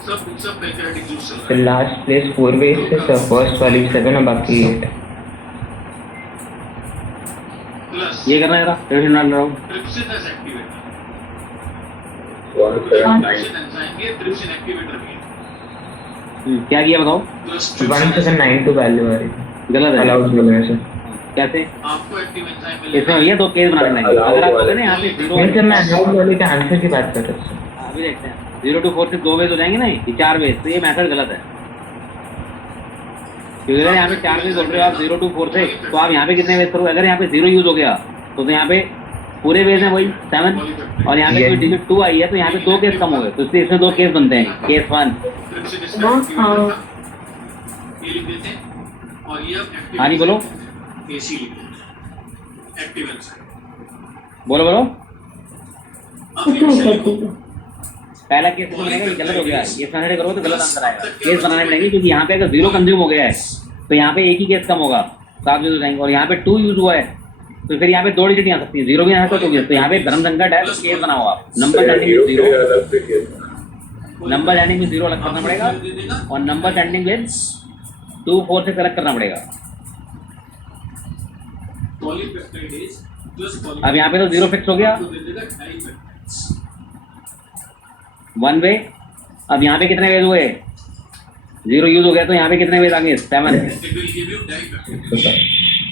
सब pancreatic juice चल रहा The है। last place 4 ways is first वाली 7 और बाकी 8. प्लस ये करना है जरा ट्रिप्सिन डाल रहा हूँ। Trypsin as activator. हाँ। ट्रिप्सिन एंजाइम ये ट्रिप्सिन एक्टिवेटर भी है। क्या किया बताओ? प्लस 1792 वैल्यू आ रही गलत है। अलाउड बोलने में से कैसे? आपको एक्टिव एंजाइम इसमें मिलेगा। भैया 2 केस बनाने पड़ेंगे। अगर आप बोले ना यहाँ पे 0 नहीं सर, मैं अलाउड वाले के आंसर की बात कर रहा हूँ। अभी देखते हैं 0 to 4 से 2 वेज हो जाएंगे ना, ये 4 वेज, तो ये मेथड गलत है क्योंकि अगर यहाँ पे 4 वेज बोल रहे हो आप 0 to 4 से, तो आप यहाँ पे कितने वेज करोगे? अगर यहाँ पे 0 यूज हो गया तो यहाँ पे पूरे वेज हैं वही 7 और यहाँ पे कोई डिजिट 2 आई है तो यहाँ पे 2 केस कम हो गए, तो इसलिए इसमें 2 केस बनते हैं। केस 1 ट्रिप्सिन इसका एक्टिवेटर था। ये लिख देते हैं और ये अब एक्टिव हाँ जी बोलो एसी लिख देते हैं। एक्टिव एंजाइम बोलो बोलो। अब ये पहला केस तो बनेगा, ये गलत हो गया है, ये कंसिडर करो तो गलत आंसर आएगा। केस बनाने पड़ेंगे क्योंकि यहाँ पे अगर 0 कंज्यूम हो गया है तो यहाँ पे एक ही केस कम होगा, 7 यूज हो जाएंगे, और यहाँ पे 2 यूज हुआ है तो फिर यहाँ पे 2 डिजिट आ सकती है, 0 भी आ सकता है 2 भी। तो यहाँ पे धर्म संकट है, तो केस बनाओ आप। Number standing with 0, number standing with 0 अलग करना पड़ेगा और नंबर स्टैंडिंग विद 2 4 से अलग करना पड़ेगा। पॉलीपेप्टाइडेज प्लस अब यहाँ पे तो 0 फिक्स हो गया, दे देगा डाइपेप्टाइड्स। 1 वे। अब यहाँ पे कितने वेज हुए? 0 यूज हो गया तो यहाँ पे कितने वेज आएंगे? 7 It will give you dipeptides.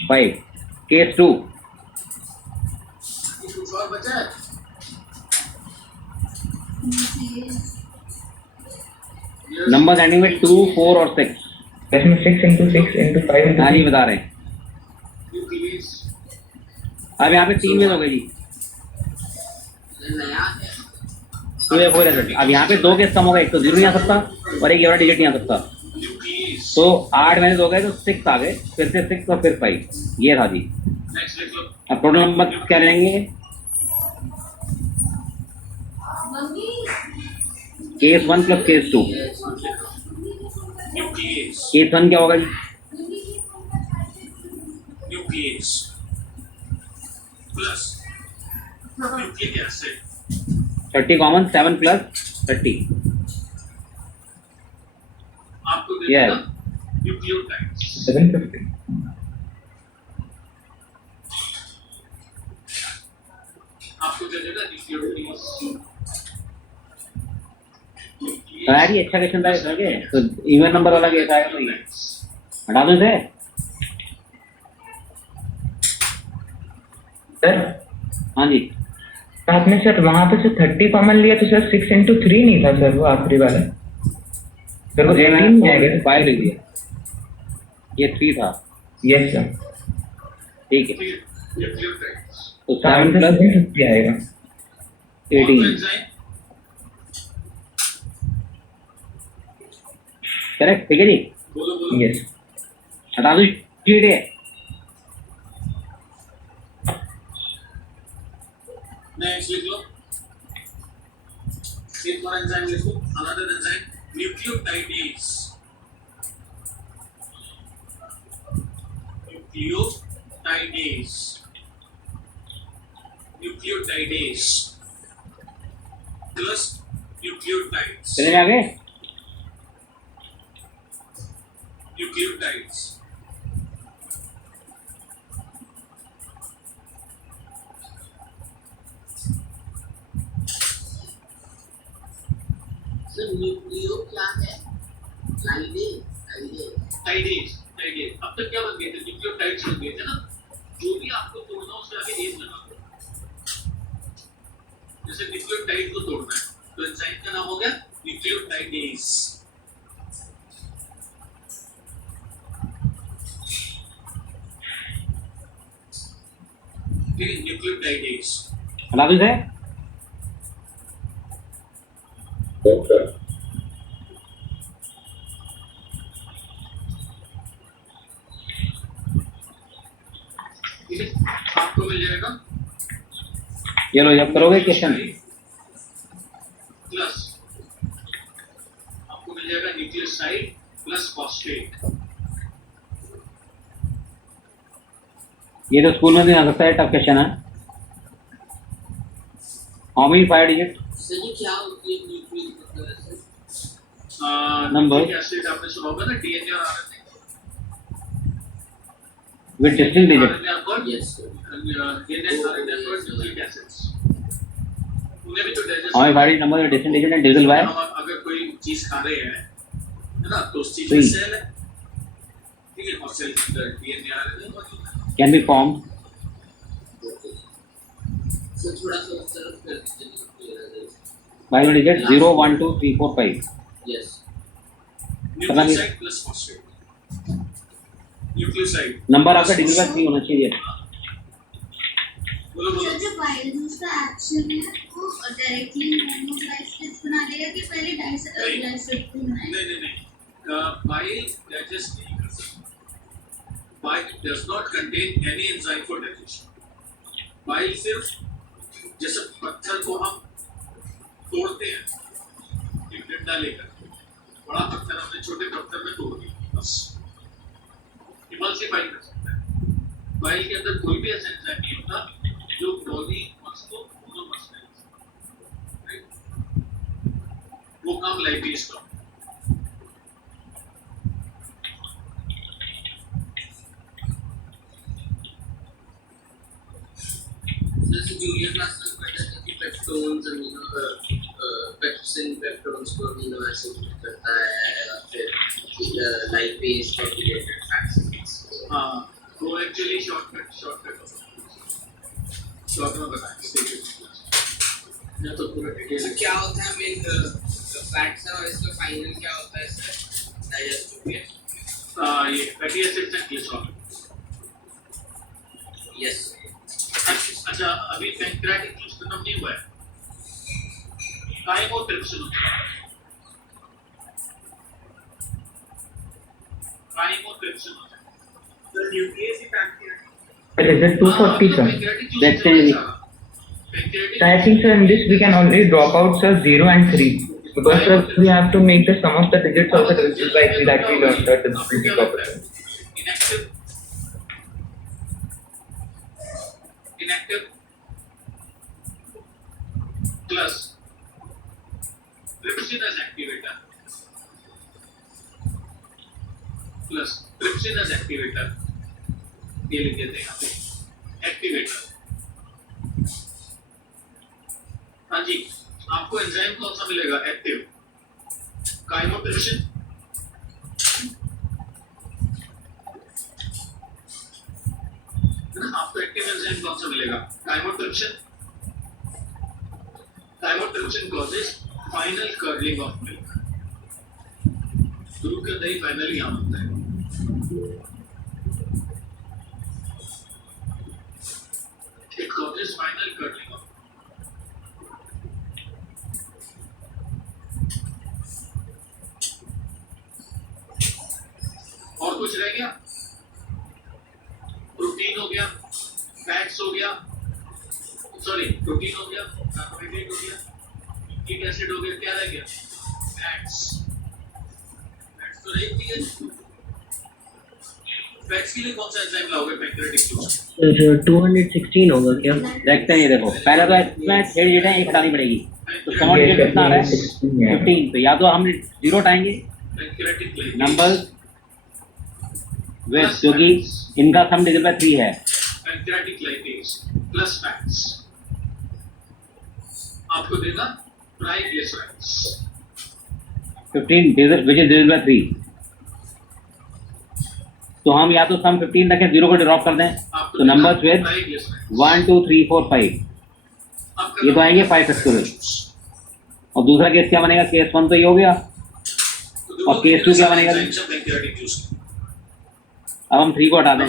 5। Case 2 कुछ और बचा है? नंबर स्टैंडिंग में 2 4 और 6। इसमें 6 into 6 into 5 into हाँ जी बता रहे हैं। न्यूक्लियस अब यहाँ पे 3 वेज हो गए जी, नया है। तो ये कोई रह सकता। अब यहाँ पे 2 केस कम हो गए, एक तो 0 नहीं आ सकता और एक ये वाला डिजिट नहीं आ सकता, न्यूक्लियस तो 8 वेज हो गए तो 6 आ गए, फिर से 6 और फिर 5, ये था जी। नेक्स्ट लिख लो। अब टोटल नंबर क्या रहेंगे? Case 1 plus case 2। Nucleus case 1 क्या होगा जी? Nucleus plus nucleic acid 30 common, 7 plus 30, आपको दे Yeah. देगा न्यूक्लियोटाइड्स। 750. आपको दे देगा न्यूक्लियोटाइड्स। यार ये अच्छा क्वेश्चन था करके, तो इवन नंबर वाला केस आएगा तो ये हटा दो इसे। सर हाँ जी आपने सर वहाँ पे से 30 कॉमन लिया तो सर 6 into 3 नहीं था सर वो आखिरी वाला सर, वो 18 में आएगा। 5 लिख दिया, ये 3 था। यस सर, ठीक है, न्यूक्लियोटाइड्स तो 7 प्लस 750 आएगा। 18 करेक्ट, ठीक है जी। बोलो बोलो। यस हटा दो ठीक है। नेक्स्ट लिख लो। एक और एंजाइम लिखो, another enzyme nucleotidase. Nucleotidase nucleotidase plus nucleotides. चले में आगे न्यूक्लियोटाइड्स न्यूक्लियो क्या है? टाइडेज टाइडेज। अब तक क्या बन गए थे? न्यूक्लियोटाइड्स बन गए थे ना। जो भी आपको तोड़ना हो उसके आगे एज लगा दो। जैसे न्यूक्लियोटाइड को तोड़ना है तो एंजाइम का नाम हो गया न्यूक्लियोटाइडेज। ठीक है, न्यूक्लियोटाइडेज। हटा दो इसे। ठीक है, आपको मिल जाएगा ये लो जब करोगे क्वेश्चन प्लस आपको मिल जाएगा न्यूक्लियोसाइड प्लस फॉस्फेट। ये तो स्कूल में भी आ सकता है, टफ क्वेश्चन है। How many 5 digit? सही क्या होती है न्यूक्लियो? Number. एसिड आपने सुना होगा ना, डीएनए और RNA with distinct digit. RNA called Yes, sir. DNA RNA called nucleic acids. उन्हें भी तो डाइजेस्ट हमारे body number with distinct digit and divisible by हम अगर कोई चीज खा रहे हैं, है ना, तो उस चीज में Three. सेल है, ठीक है, और सेल के अंदर डीएनए आरएनए मौजूद है। Can be form Okay. So थोड़ा सा observe कर दीजिए। By digit 0 1 2 3 4 5। Yes. Nucleoside plus phosphate, nucleoside number आपका डिजिटल 3 होना चाहिए। बोलो बोलो। सर जो बाइलूस का एक्शन है वो डायरेक्टली मोनोसाइट्स बना देगा कि पहले डाइसेक्ट बनाए? नहीं, बाइल डाइजेस्ट नहीं कर सकता। Bile does not contain any enzyme for digestion. Bile सिर्फ जैसे पत्थर को हम तोड़ते हैं एक डंडा लेकर, बड़ा पत्थर हमने छोटे पत्थर में तोड़ दिया, बस इमल्सिफाई कर सकता है। बाइल के अंदर कोई भी ऐसा एंजाइम नहीं होता जो बॉडी मस को मोनोमर्स में, राइट, वो काम लाइपेज का। जैसे जूनियर क्लास में पढ़ा था कि पेप्टोन्स अमीनो पेप्सिन पेप्टोन्स को अमीनो एसिड करता है, फिर लाइपेज कॉम्प्लिकेटेड फैट्स। हाँ, वो एक्चुअली शॉर्टकट में बताएंगे। या तो पूरा डिटेल तो क्या होता है मेन फैट्स और इसका फाइनल क्या होता है इसका डाइजेस्ट होके? ये fatty acids and glycerol. Yes. अच्छा, अभी पैंक्रियाटिक जूस खत्म नहीं हुआ है, काइमोट्रिप्सिन होता है। काइमोट्रिप्सिन होता है the nucleus of pancreatic. Is it 240, sir? That's it. So I think, sir, in this we can only drop out, sir, 0 and 3. Because, sir, we have to make the sum of the digits of the digits like that we learned the divisibility property. Inactive plus trypsin as activator plus trypsin as activator, ये लिख देते हैं यहाँ पे activator. हाँ जी, आपको enzyme कौन सा मिलेगा? एक्टिव काइमोट्रिप्सिन, आपको एक्टिव एंजाइम कौन सा मिलेगा? Chymotrypsin. Chymotrypsin causes final curling of milk. दूध का दही फाइनली यहाँ बनता है। It causes final curdling of और कुछ रह गया? प्रोटीन हो गया, फैट्स हो गया, सॉरी प्रोटीन हो गया, कार्बोहाइड्रेट हो गया, न्यूक्लिक एसिड हो गया, क्या रह गया? फैट्स। फैट्स तो रह गई। फैट्स के लिए कौन सा एंजाइम लाओगे पैंक्रियाटिक जूस? 216 होगा क्या? देखते हैं, ये देखो पहला तो इसमें 6 डिजिट है, एक हटानी पड़ेगी, तो सम डिजिट कितना आ रहा है? 15। तो या तो हम 0 हटाएंगे पैंक्रियाटिक नंबर वेस्ट, जो कि इनका सम डिजिट बाय 3 है। पैंक्रियाटिक लाइपेज प्लस फैट्स आपको देगा triglycerides. 15 digit which is digit bye 3। तो हम या तो सम 15 रखें, 0 को ड्रॉप कर दें, तो नंबर्स विद 1 2 3 4 5 ये तो आएंगे 5 फैक्टोरियल। और दूसरा केस क्या बनेगा? केस 1 तो ये हो गया, और केस 2 क्या बनेगा? अब हम 3 को हटा दें,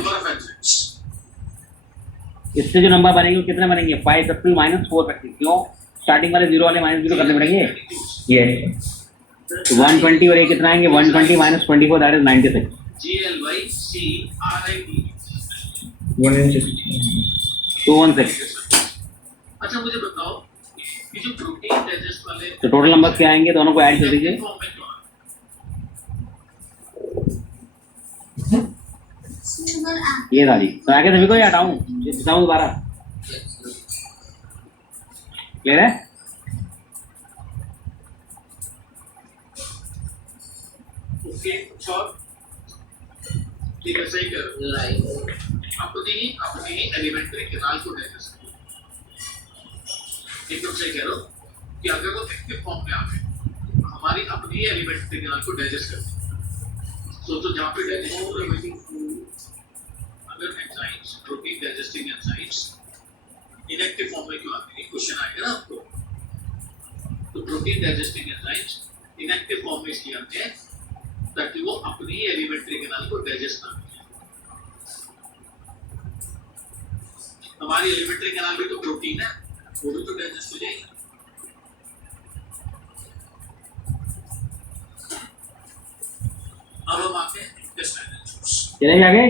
इससे जो नंबर बनेंगे वो कितने बनेंगे? 5 फैक्टोरियल माइनस 4 फैक्टोरियल। क्यों? स्टार्टिंग वाले 0 वाले -0 करने पड़ेंगे। Yes. तो 120 और ये कितना आएंगे? 120 माइनस 24 दैट इज 96। GLYCRIT 116. 216। अच्छा मुझे बताओ ये जो प्रोटीन डाइजेस्ट वाले तो टोटल नंबर क्या आएंगे? दोनों को ऐड कर दीजिए। फॉर्म में क्यों आए? ये था जी। तो आगे सभी को ही हटाऊं, बताऊं दोबारा? क्लियर है? ओके फॉर ठीक है सही करो Like अपनी ही एलिमेंट्री केनाल को डाइजेस्ट करो एकदम सही कह रहे हो कि अगर वो एक्टिव फॉर्म में आ गए हमारी अपनी ही एलिमेंट्री केनाल को डाइजेस्ट करते हैं तो जहाँ पे डाइजेशन हो रहा है अगर enzymes protein digesting enzymes inactive form में क्यों आते हैं क्वेश्चन आएगा ना आपको तो protein digesting enzymes inactive form में इसलिए आते हैं ताकि वो अपनी ही एलिमेंट्री केनाल को डाइजेस्ट ना करें हमारी एलिमेंट्री केनाल भी तो प्रोटीन है वो भी तो डाइजेस्ट हो जाएगी अब हम आते हैं इंटेस्टाइनल जूस चले आगे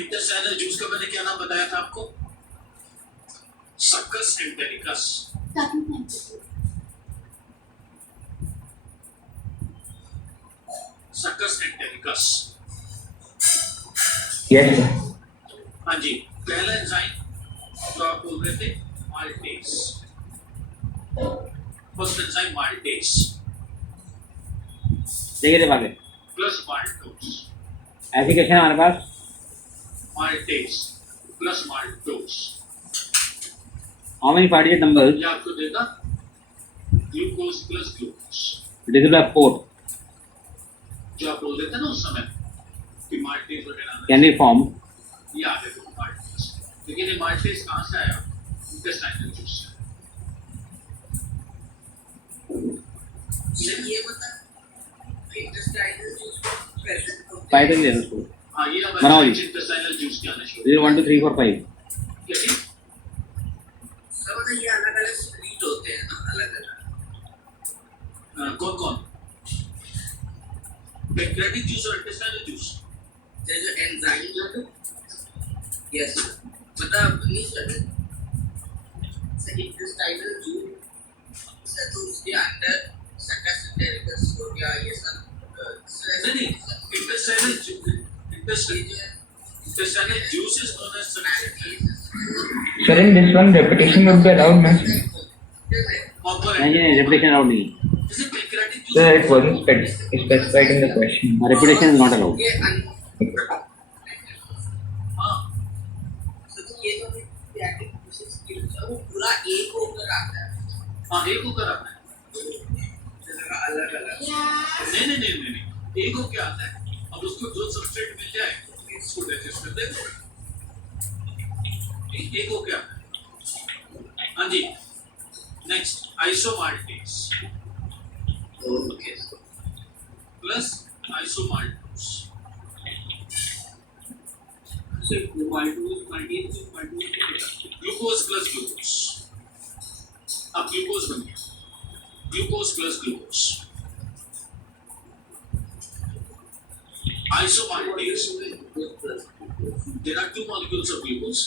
इंटेस्टाइनल जूस का मैंने क्या नाम बताया था आपको succus entericus succus entericus Yes, sir. हाँ जी पहला एंजाइम जो आप बोल रहे थे माल्टेज फर्स्ट एंजाइम माल्टेज देखिए जब आगे प्लस माल्टोज ऐसी क्वेश्चन हमारे पास maltase plus maltose how many particle numbers ये आपको देगा glucose plus glucose divisible by 4 जो आप बोल रहे थे ना उस समय कि माल्टेज वगैरह कैन बी फॉर्म ये आ गए माल्टेज लेकिन ये माल्टेज कहाँ से आया इंटेस्टाइनल जूस ये बता इंटेस्टाइनल जूस को प्रेजेंट फाइव तक ले लो उसको हाँ ये अब बनाओ जी। इंटेस्टाइनल जूस क्या आना शुरू 0 1 2 3 4 5 कैसे सब ये अलग-अलग स्प्लिट होते हैं ना अलग-अलग कौन कौन पैंक्रियाटिक जूस और इंटेस्टाइनल जूस जैसे एंजाइम जो है यस मतलब नहीं सर इंटेस्टाइनल जूस से तो उसके अंदर सक्कस एंटेरिकस हो गया ये सब नहीं intestinal juice is known as Sir, in this one, repetition would be allowed, no? नहीं नहीं रेपुटेशन अलाउड नहीं जैसे pancreatic Sir, it wasn't specified in the question. Reputation is not allowed ये हाँ तो ये जो पैंक्रियाटिक प्रोसेस की वो पूरा एक होकर आता है हाँ एक होकर आता है अलग-अलग नहीं एक हो क्या आता है अब उसको जो सबस्ट्रेट मिल जाए इसको डाइजेस्ट कर दे एक हो क्या आता है हाँ जी next isomaltase okay plus isomaltose glucose plus glucose अब ग्लूकोज बन गया glucose plus glucose isomaltase there are two molecules of glucose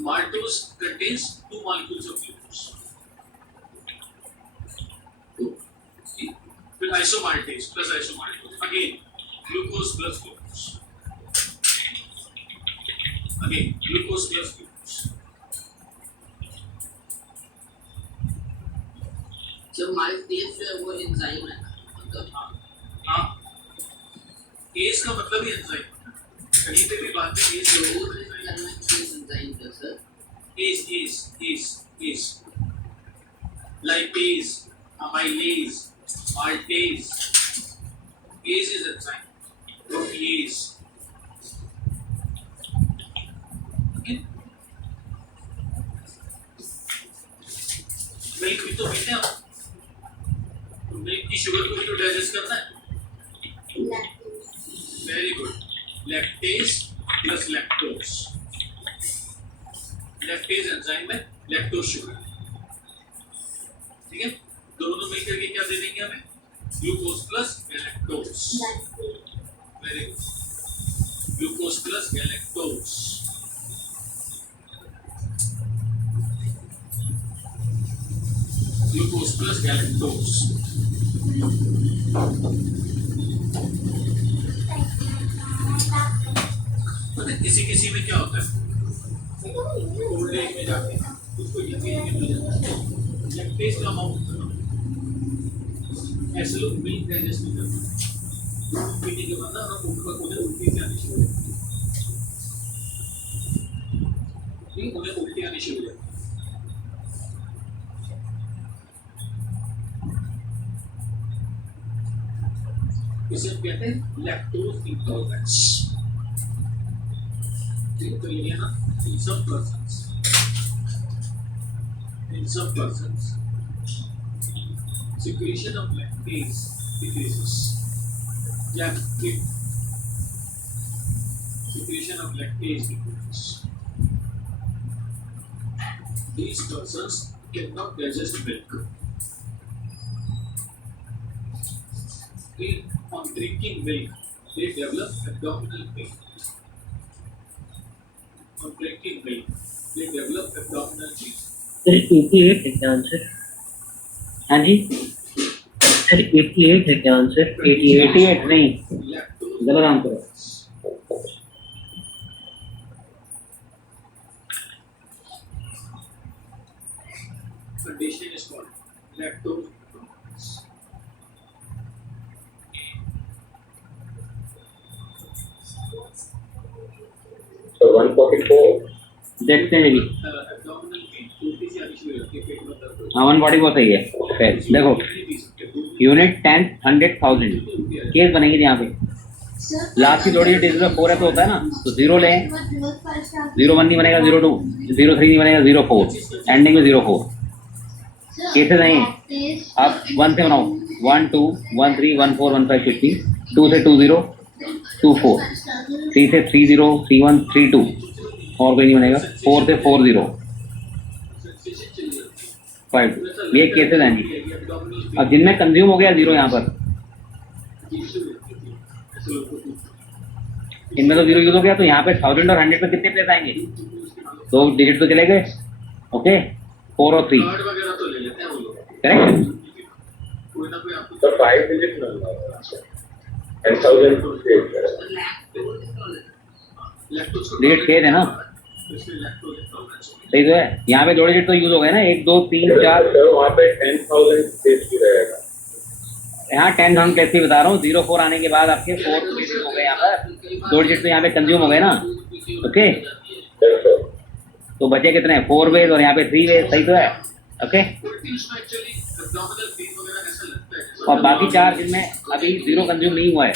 maltose contains two molecules of glucose with isomaltase plus isomaltose again glucose plus glucose again glucose plus glucose जब maltase जो है वो enzyme है मतलब हाँ as का मतलब ही enzyme कहीं पे भी बात है एज वो एंजाइम का sir is lipase, amylase, maltase. Ase is enzyme. Protease. Okay. Milk भी तो पीते हैं हम तो मिल्क की शुगर को भी तो डाइजेस्ट करना है very good lactase plus lactose lactase enzyme है लैक्टोज शुगर ठीक है दोनों मिलकर के क्या दे देंगे हमें glucose plus galactose very good glucose plus galactose glucose plus galactose पता है किसी किसी में क्या होता है, ओल्ड एज में जाके उसको यकीन नहीं हो जाता है, लैक्टेज का अमाउंट ऐसे लोग मिल्क डाइजेस्ट नहीं करते, पीने के बाद ना उन्हें उल्टी से आनी शुरू हो जाती है, उन्हें उल्टी आनी शुरू हो जाती है। इसे हम कहते हैं लैक्टोज इंटॉलरेंस। तो ये है ना, in some persons secretion of lactase decreases, secretion of lactase decreases. These persons cannot digest milk. On drinking milk, they develop abdominal pain. On drinking milk, they develop abdominal pain. Sir, 88 है क्या answer? हाँ जी, Sir, 88 है क्या answer? 88. 88 नहीं, Lactose गलत answer है। condition is called lactose intolerance. So 144. देखते हैं जी, Abdominal pain, उल्टी सी आनी शुरू हो जाती है, पेट में दर्द होता हाँ 140 सही है। फिर देखो, यूनिट 10 100,000 केस बनेगी यहाँ पे। लास्ट की जोड़ी डिजिटल 4 है तो होता है ना, तो 0 लें, 01 नहीं बनेगा, 02, 03 नहीं बनेगा, 04, एंडिंग में 04। केसेस नहीं, अब 1 से बनाओ, 1 2 1 3 1 4 1 5 50, 2 से 20 24, 3 से 30 31 32, और कोई नहीं बनेगा, 4 से 40 5, ये केसेस हैं जी। अब जिनमें कंज्यूम हो गया 0 यहाँ पर, इनमें तो 0 यूज हो गया, तो यहाँ पे 1000 और 100 पे कितने प्लेस आएंगे? 2 डिजिट तो चले गए। ओके, 4 और 3 कार्ड वगैरह तो ले लेते हैं वो लोग, करेक्ट। कोई ना कोई आपको The 5-digit number. And 1000 to save. Lactose digit 6 है ना, इसलिए लैक्टोज इंटॉलरेंस हो सही तो है। यहाँ पे 2 डिजिट तो यूज हो गए ना, 1 2 3 4, सर वहाँ पे 10,000 स्पेस भी रहेगा। यहाँ 10,000 प्लेस भी बता रहा हूँ। 04 आने के बाद आपके 4 डिजिट हो गए यहाँ पर, 2 डिजिट तो यहाँ पे कंज्यूम हो गए ना। Okay, Yes, sir. तो बचे कितने? 4 वेज और यहाँ पे 3 वेज, सही तो है। ओके, उल्टी इसमें एक्चुअली एब्डोमिनल पेन वगैरह ऐसा लगता है जैसे और बाकी 4 जिनमें अभी 0 कंज्यूम नहीं हुआ है,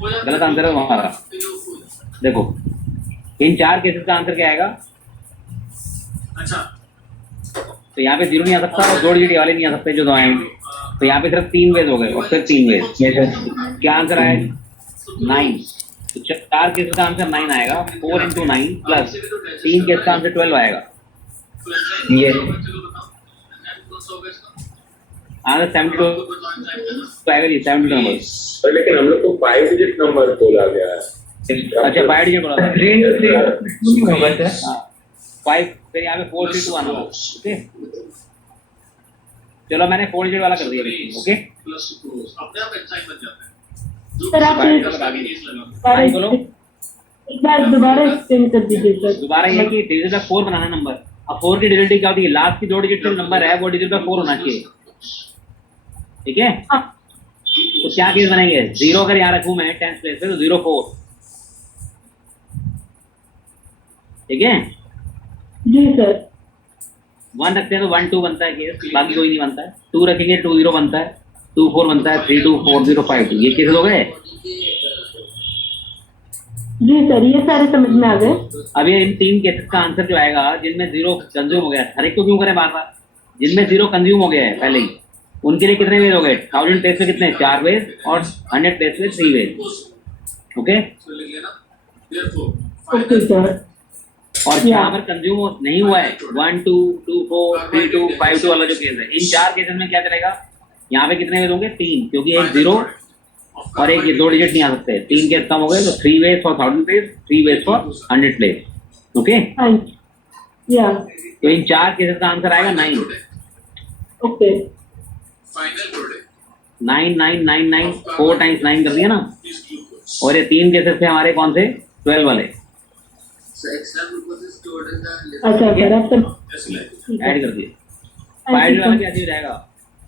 हो जाता गलत आंसर है हमारा। देखो, इन 4 केसेस का आंसर क्या आएगा? अच्छा, तो यहाँ पे 0 नहीं आ सकता और 2 डिजिट वाले नहीं आ सकते जो दो आएंगे, तो यहाँ पे सिर्फ 3 वेज हो गए और फिर 3 वेज। क्या आंसर आया? 9। तो 4 केसेस का आंसर 9 आएगा। 4 into 9 प्लस 3 केस का आंसर 12 आएगा। Yes. चलो बताओ कौन सा होगा इसका? आंसर 72 तो आएगा जी, 72 नंबर। सर लेकिन हम लोग को 5-digit नंबर बोला गया है। अच्छा, 5 डिजिट बोला था। 3 नहीं होगा सर। हाँ, 5, फिर यहाँ पे 4 3 2 आना होगा। ओके, चलो मैंने 4 डिजिट वाला कर दिया लेकिन। ओके, प्लस अपने आप एंजाइम बन जाता है। सर आप बाकी एक का बता दीजिए। बार हाँ, बोलो। एक बार दोबारा एक्सप्लेन कर दीजिए सर। दोबारा ये कि डिजिट पे 4 बनाना नंबर। अब 4 की डिजिट क्या होती है? लास्ट की 2 डिजिट जो नंबर है वो डिजिट पे 4 होना चाहिए। ठीक है, हाँ, तो क्या केस बनेंगे? 0 अगर यहाँ रखूं मैं 10th प्लेस पे तो 0 4। ठीक है, जी सर। 1 रखते हैं तो 1 2 बनता है केस, बाकी कोई नहीं बनता है। 2 रखेंगे 2 0 बनता है, 2 4 बनता है, 3 2 4 0 5 2। ये केसेस हो गए। जी सर, ये सारे समझ में आ गए। अब ये इन 3 केसेस का आंसर जो आएगा जिनमें 0 कंज्यूम हो गया, हर एक को क्यों करें बार बार? जिनमें 0 कंज्यूम हो गया है पहले ही, उनके लिए कितने वेज हो गए? 1000 प्लेस पे कितने? 4 वेज और 100 प्लेस पे 3 वेज। ओके, तो लिख लेना therefore ओके सर। और जहाँ पर कंज्यूम नहीं हुआ है 1 2 2 4 3 2 5 2 वाला जो केस है, इन 4 केसेस में क्या चलेगा? यहाँ पे कितने वेज होंगे? 3, क्योंकि एक 0 और एक ये 2 डिजिट नहीं आ सकते। 3 केस कम हो गए तो 3 ways for 1000 place, 3 ways for 100 place. Okay, हाँ या तो इन 4 केसेस का आंसर आएगा 9। ओके। फाइनल प्रोडक्ट 9 9 9 9 4 टाइम्स 9 कर दिया ना। इज ग्लूकोज और ये 3 केसेस थे हमारे कौन से? 12 वाले So extra glucose is stored in the liver. अच्छा सर अब तक ऐसे लाइक ठीक ऐड है कर दिए। फाइव वाला भी ऐसे ही जाएगा,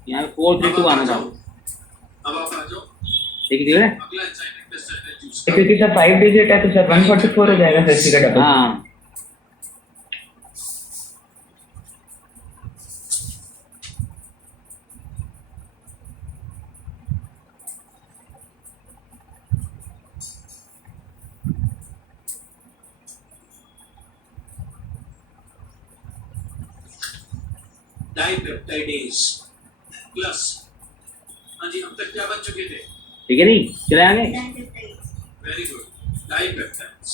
यहाँ पे 4 3 2 आना था। अब आप आ जाओ ठीक है क्लियर है? अगला एंजाइम टेस्ट है जूस का। क्योंकि सर 5 डिजिट है तो सर 144 हो जाएगा सर सी का डबल। हाँ डाइपेप्टाइडेज प्लस। हाँ जी, अब तक क्या बन चुके थे? ठीक है नहीं, चले आगे। Very good, dipeptides.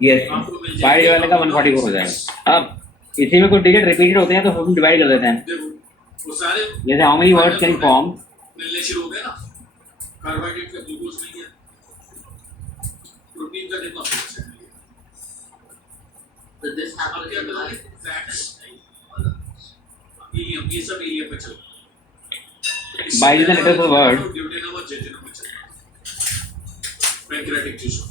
यस आपको मिल फाइव वाले का 144 हो जाएगा। अब इसी में कुछ डिजिट रिपीटेड होते हैं तो हम डिवाइड कर देते हैं। देखो वो सारे जैसे how many words can form, मिलने शुरू हो गए ना। कार्बोहाइड्रेट का ग्लूकोज नहीं है, प्रोटीन का देखो आपको। So this अब happens क्या in करोगे? the फैट्स, हीलियम, ये सब हीलियम पे चलो। By the letters of the word. Duodenum और जेटेनम पे चलो। Pancreatic tissue.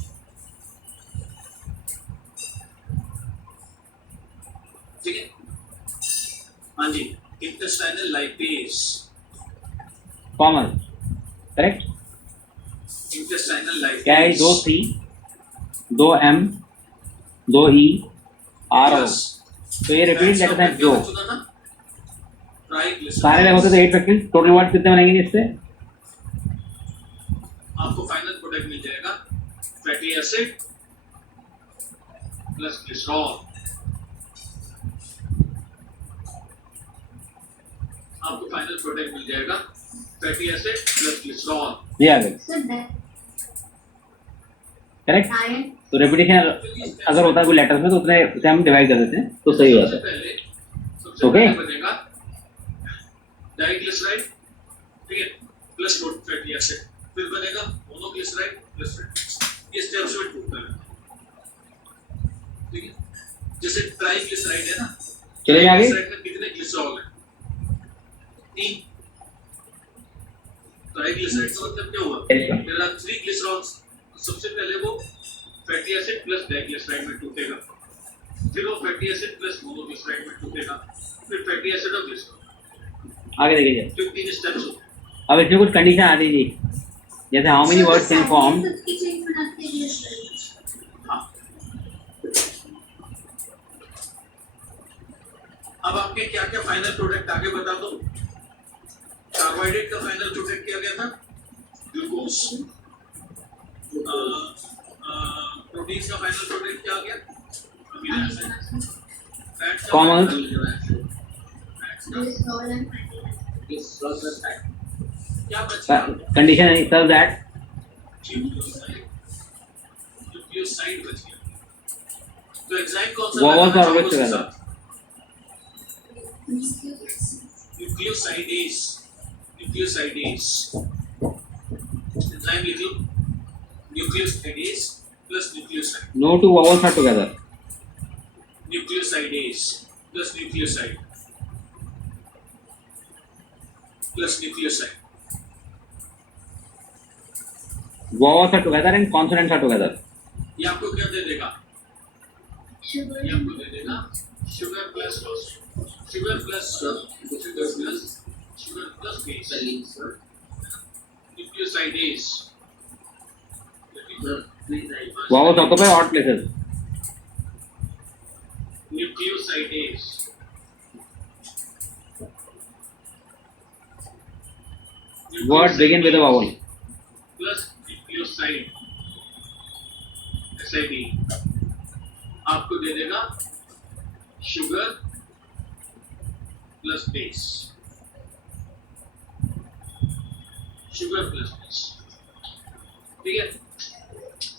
ठीक है? हाँ जी, intestinal lipase. Common correct. Intestinal lipase. क्या है? 2 C 2 M 2 E R O। तो ये रिपीट लेटर हैं जो सारे होते तो 8 फैक्टर्स, टोटल वर्ड कितने बनेंगे इससे? आपको फाइनल प्रोडक्ट मिल जाएगा फैटी एसिड प्लस ग्लिसरॉल। आपको फाइनल प्रोडक्ट मिल जाएगा फैटी एसिड प्लस ग्लिसरॉल। ये आ गए सर दैट करेक्ट। आयन तो रेपिटेशन अगर होता है कोई लेटर्स में तो उतने उसे हम डिवाइड कर देते हैं तो सही होता है। सबसे Okay. पहले बनेगा डाइग्लिसराइड, ठीक है, प्लस फैटी एसिड, फिर बनेगा मोनोग्लिसराइड प्लस फैटी। ये स्टेप्स में टूटता है, ठीक है। जैसे ट्राइग्लिसराइड है ना, चलिए आगे। ट्राइग्लिसराइड में कितने ग्लिसरॉल है? 3। ट्राइग्लिसराइड का मतलब क्या हुआ? Yes, sir. There are 3 glycerols. सबसे पहले वो फैटी एसिड प्लस डाइग्लिसराइड में टूटेगा, फिर वो फैटी एसिड प्लस मोनोग्लिसराइड में टूटेगा, फिर फैटी एसिड और ग्लिसरॉल। आगे देखिए। 15 स्टेप्स होते हैं। अब इसमें कुछ कंडीशन आती जी, जैसे how many words can form. की चेन बनाते हैं सर। हाँ। अब आपके क्या क्या फाइनल प्रोडक्ट आगे बता दो। कार्बोहाइड्रेट का फाइनल प्रोडक्ट क्या गया था? ग्लूकोज। प्रोटीन का फाइनल प्रोडक्ट क्या आ गया? Amino acid. फैट का Common. Glycerol and fatty Glycerol plus fat. क्या बचा? कंडीशन है सर दैट न्यूक्लियोसाइड बच गया। तो एंजाइम कौन सा? वो लगाना और चाहोगे always उसके together. साथ? न्यूक्लियोसाइडेज। न्यूक्लियोसाइडेज एंजाइम लिख लो। Nucleosidase plus nucleoside. No two vowels are together. Nucleosidase plus nucleoside plus nucleoside. Vowels are together and consonants are together. ये आपको क्या दे देगा? शुगर ये आपको दे देगा sugar plus sugar plus sugar plus sugar plus base. Nucleosidase. Vowels occupy odd places. Nucleosidase word begin with a vowel. Plus nucleoside SID आपको दे देगा sugar plus base. Sugar plus base, ठीक है।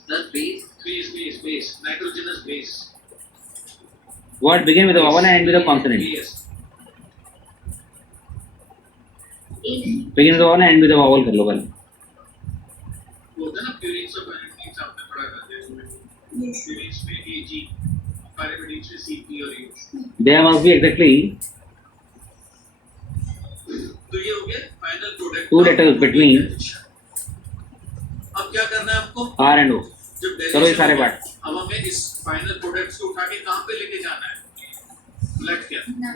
Plus base. Base nitrogenous base. Word begin with a vowel and with a consonant. Begin with a vowel and with a vowel कर लो पहले। होता है ना purines और पैराफिन्स आपने पढ़ा था जैसे प्यूरिन्स में AG, पैराफिन्स में CP और A। There must be exactly तो ये हो गया फाइनल प्रोडक्ट। 2 letters between अब क्या करना है आपको? R and O। जब चलो ये digestion सारे हो गया, बात। अब हमें इस फाइनल प्रोडक्ट्स को उठा के कहाँ पे लेके जाना है? ब्लड के अंदर। ना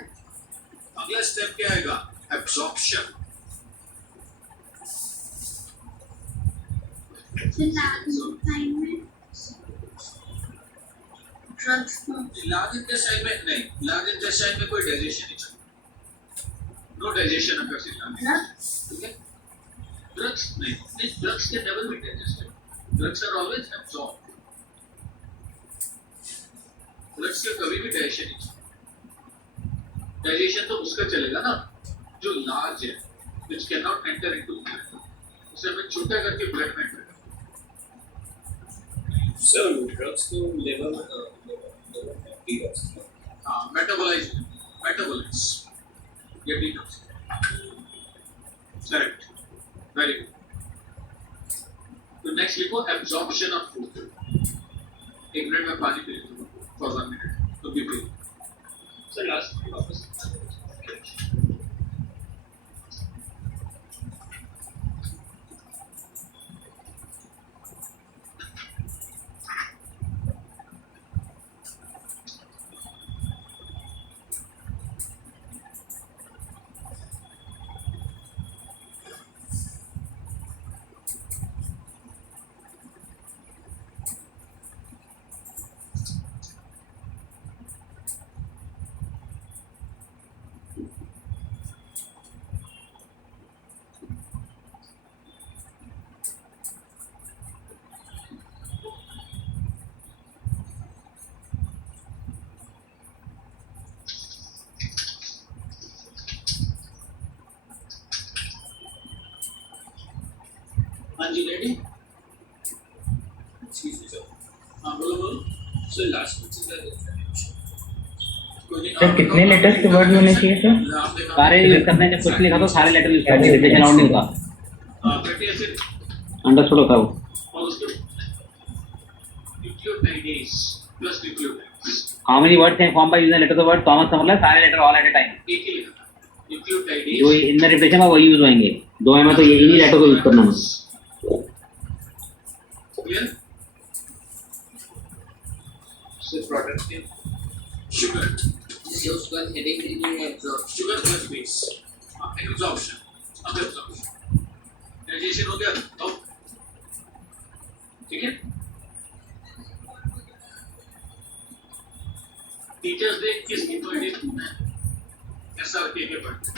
अगला स्टेप क्या आएगा? एब्जॉर्प्शन। फिर टाइम में ड्रग्स को लार्ज इंटेस्टाइन में नहीं, लार्ज इंटेस्टाइन में कोई डाइजेशन नहीं चलता, no digestion occurs in large, drugs ठीक है? ड्रग्स नहीं, ड्रग्स के never be digested, drugs are always absorb, drugs के कभी भी डाइजेशन नहीं चलता। डाइजेशन तो उसका चलेगा ना जो लार्ज है, which cannot enter into blood, उसे हमें छोटा करके ब्लड में enter करना। Sir, drugs to liver detox. हाँ, metabolize, ये detox, correct, very good। तो next लिखो absorption of food, एक मिनट में पानी पी लेता हूँ, for 1 minute, तो भी पी। Sir, last वापस. हाँ जी रेडी, एक्सक्यूज मी सर, हाँ बोलो बोलो। Sir, last which is the कोई नहीं, सर कितने लेटर्स के वर्ड होने चाहिए सर? आप देखा सारे यूज करते हैं, जब कुछ लिखा तो सारे लेटर यूज करते हैं, डिक्टेशन आउट नहीं होता, फैटी एसिड अंडरस्टूड होता है वो। और उसके nucleotidase plus nucleotides, how many words can form by using letter of word? Thomas का मतलब सारे letter all at a time, एक ही लिखा था, न्यूक्लियोटाइडेज जो इन द रिपीटेशन में वही यूज होंगे, दो में तो ये इन्हीं लेटर को यूज करना है। Clear. Sir, product name. Sugar, ये उसका heading reading absorb sugar plus base, absorption, अब एब्जॉर्प्शन, डाइजेशन हो गया, तो ठीक है। टीचर्स डे किस बर्थडे को है? एसआरके के birthday,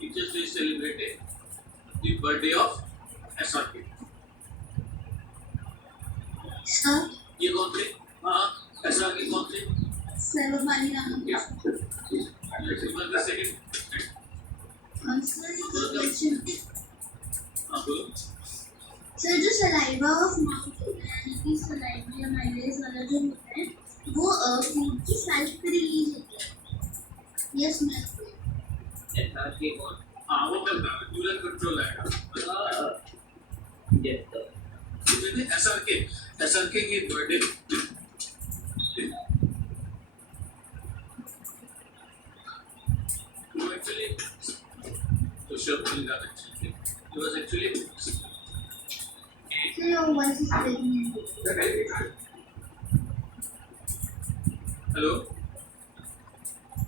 teachers day celebrated the birthday of SRK. Sir ये कौन थे? हाँ, एसआरके कौन थे? सर्वमान्य नाम क्या? सेकंड, सर क्वेश्चन हाँ बोलो। सर जो सलाइवा ऑफ माउथ होता है यानी कि सलाइवा या माइलेज वाला जो होता है वो फूड की साइड पे रिलीज होता है, यस मैम। एसआरके कौन हाँ वो करता है, ड्यूरल कंट्रोल आएगा। यस सर एसआरके की बर्थडे वो एक्चुअली तो शब्द मिल जाता है, it was actually sir your voice is breaking. Hello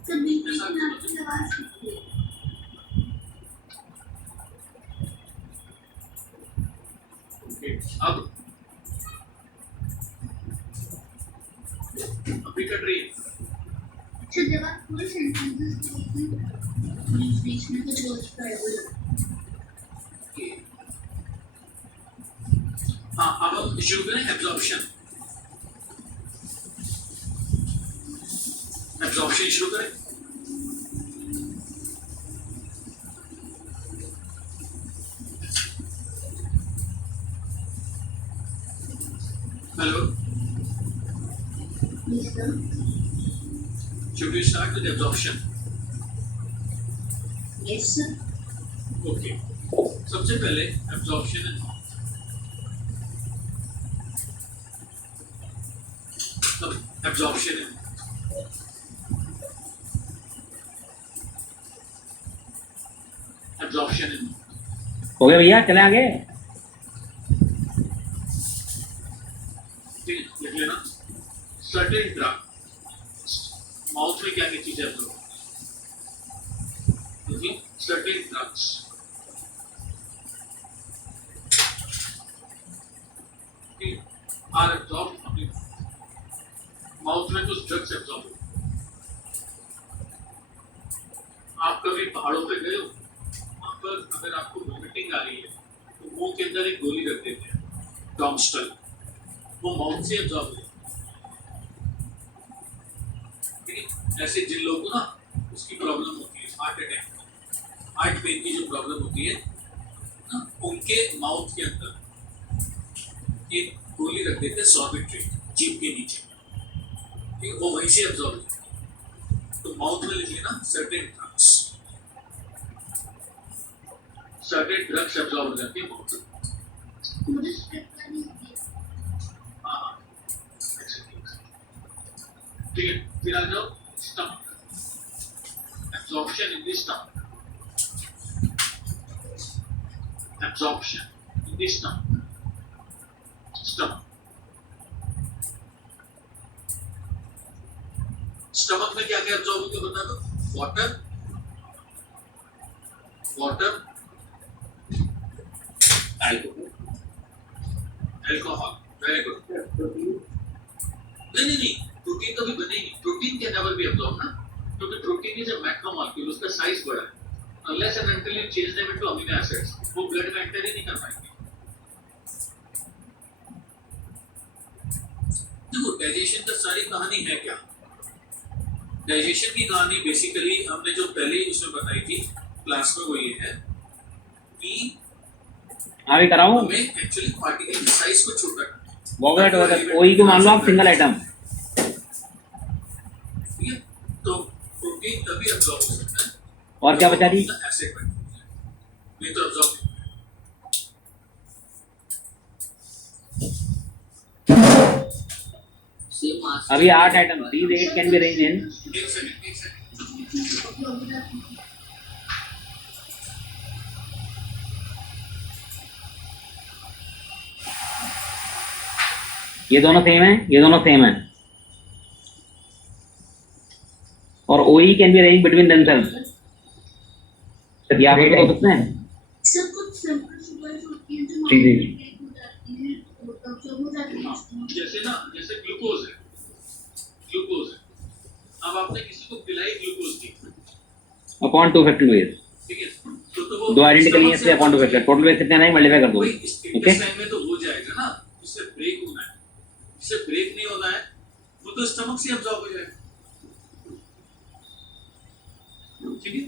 sir बीच में आपकी आवाज नहीं है। ओके अब अभी कट रही है। सर जब आप पूरे सेंटेंसेस बोलते हैं बीच में कुछ वर्ड्स पड़े हुए हाँ अब हम शुरू करें एब्जॉर्प्शन, एब्जॉर्प्शन शुरू करें। Hello, Yes, sir. should we start with absorption? Yes, sir. Okay. सबसे पहले absorption है, अब absorption है, absorption है। हो गया भैया, चले आगे। ठीक है, लिख लेना सर्टेन ड्रग माउथ में क्या क्या चीजें absorb होती हैं, सर्टेन ड्रग्स आर एब्जॉर्ब अपनी माउथ में कुछ ड्रग्स एब्जॉर्ब होते हैं। आप कभी पहाड़ों पे गए हो, वहां पर अगर आपको वॉमिटिंग आ रही है तो मुंह के अंदर एक गोली रख देते हैं डॉम्स्टल, वो माउथ से एब्जॉर्ब होती है। ऐसे जिन लोगों को ना उसकी प्रॉब्लम होती है, हार्ट अटैक, हार्ट पेन की जो प्रॉब्लम होती है ना, उनके माउथ के अंदर एक गोली रख देते हैं सॉर्बिट्री जीभ के नीचे, ठीक है, वो वहीं से एब्जॉर्ब होती है। तो माउथ में लिख लेना certain drugs, certain drugs absorb हो जाती है माउथ में। मुझे स्ट्रिप करनी होती है। हाँ, ठीक है, फिर आ जाओ stomach, absorption in the stomach, absorption in the stomach, stomach, stomach में क्या क्या एब्जॉर्ब होता है बता दो, water, water, alcohol, very good. नहीं, प्रोटीन तो भी बनेगी, protein can never be absorb ना, क्योंकि प्रोटीन इज अ मैक्रोमोलेक्यूल, उसका साइज बड़ा है, unless and until you change them into amino acids, वो ब्लड में एंटर ही नहीं कर पाएंगे। देखो डाइजेशन का सारी कहानी है क्या, डाइजेशन की कहानी बेसिकली हमने जो पहले उसमें बताई थी क्लास में, वो ये है कि हाँ भी कराऊं, हमें एक्चुअली पार्टिकल की साइज को छोटा करना है। वोगलेट वगैरह ओई को मान लो आप सिंगल आइटम, ठीक है, तो प्रोटीन तभी एब्जॉर्ब हो सकता है और क्या बचा दी, एसिड बन जाए, नहीं तो एब्जॉर्ब नहीं Same mass. अभी 8 item, these 8 can be arranged in होगा। एक सेकंड, ये दोनों सेम है, ये दोनों सेम है, और OE can be arranged between themselves, ये आप लोग हो सकते हैं। सब कुछ सिंपल शुगर होती है जो जी, जी। ब्रेक हो जाती है, वो तब हो जाती है। जैसे ना, जैसे ग्लूकोज है, ग्लूकोज है, अब आपने किसी को पिलाई ग्लूकोज दी, अपॉन 250 वेज, ठीक है, तो वो दो आइडेंटिकल stomach है से इसलिए अपॉन 250, टोटल वेज कितना नहीं मल्टीप्लाई कर दो, वही ओके। इस टाइम में तो हो जाएगा ना, इससे ब्रेक होना है, इससे ब्रेक नहीं होना है, वो तो स्टमक से एब्जॉर्ब हो जाएगा, ठीक है।